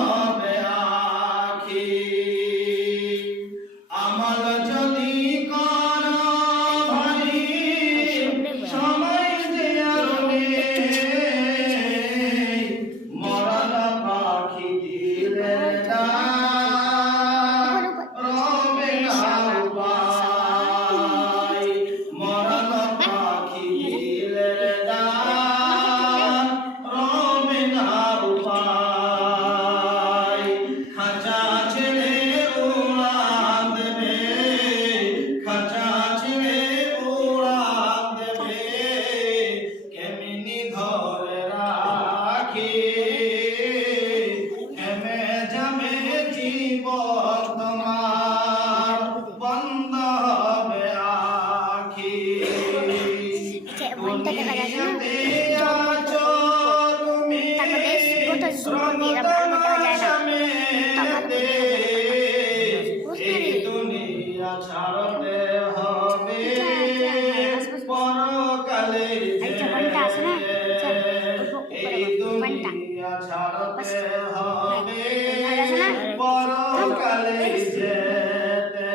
হবে এটা দেখা যাচ্ছে বাংলাদেশ গোটা জুম দিয়ে ভালো দেখা যায় না পরকালে যেতে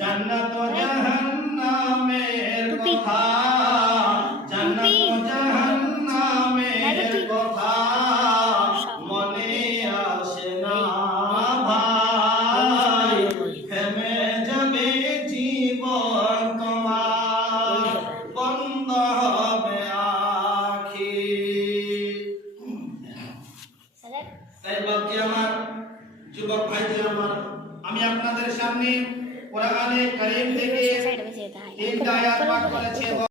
জান্নাত ভাইরা আমার। আমি আপনাদের সামনে কোরআনে কারীম থেকে তিনটা আয়াত পাঠ করেছি।